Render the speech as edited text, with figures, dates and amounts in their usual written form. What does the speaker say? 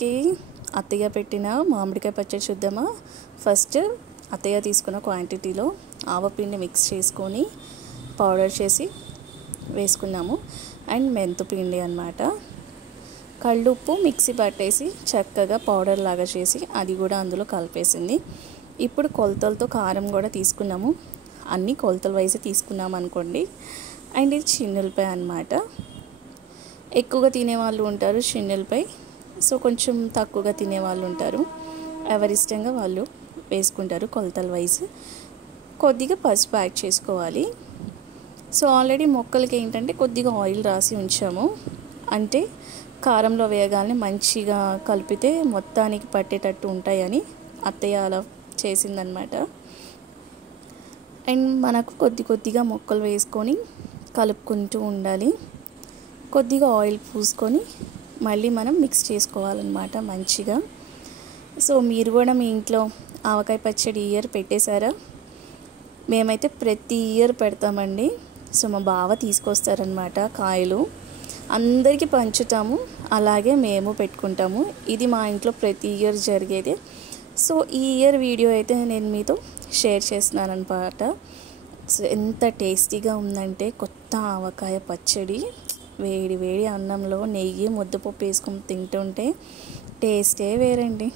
కి అత్తయ్య పెట్టిన మామిడికాయ పచ్చడి చూద్దామా. ఫస్ట్ అత్తయ్య తీసుకున్న క్వాంటిటీలో ఆవపిండి మిక్స్ చేసుకొని పౌడర్ చేసి వేసుకున్నాము. అండ్ మెంతుపిండి అన్నమాట. కళ్ళుప్పు మిక్సీ పట్టేసి చక్కగా పౌడర్ లాగా చేసి అది కూడా అందులో కలిపేసింది. ఇప్పుడు కొలతలతో కారం కూడా తీసుకున్నాము. అన్ని కొలతల వైజ్ తీసుకున్నాము అనుకోండి. అండ్ ఇది చిన్నులపై అన్నమాట. ఎక్కువగా తినేవాళ్ళు ఉంటారు చిన్నులపై, సో కొంచెం తక్కువగా తినేవాళ్ళు ఉంటారు. ఎవరిష్టంగా వాళ్ళు వేసుకుంటారు కొలతల వైజ్. కొద్దిగా పసుపు యాడ్ చేసుకోవాలి. సో ఆల్రెడీ మొక్కలకి ఏంటంటే కొద్దిగా ఆయిల్ రాసి ఉంచాము, అంటే కారంలో వేయగానే మంచిగా కలిపితే మొత్తానికి పట్టేటట్టు ఉంటాయని అత్తయ్య అలా చేసిందనమాట. అండ్ మనకు కొద్దిగా మొక్కలు వేసుకొని కలుపుకుంటూ ఉండాలి. కొద్దిగా ఆయిల్ పూసుకొని మళ్ళీ మనం మిక్స్ చేసుకోవాలన్నమాట మంచిగా. సో మీరు కూడా మీ ఇంట్లో ఆవకాయ పచ్చడి ఇయర్ పెట్టేశారా? మేమైతే ప్రతి ఇయర్ పెడతామండి. సో మా బావ తీసుకొస్తారనమాట కాయలు, అందరికీ పంచుతాము, అలాగే మేము పెట్టుకుంటాము. ఇది మా ఇంట్లో ప్రతి ఇయర్ జరిగేది. సో ఈ ఇయర్ వీడియో అయితే నేను మీతో షేర్ చేస్తున్నాను అనమాట. సో ఎంత టేస్టీగా ఉందంటే కొత్త ఆవకాయ పచ్చడి వేడి వేడి అన్నంలో నెయ్యి ముద్దపప్పు వేసుకొని తింటుంటే టేస్టే వేరండి.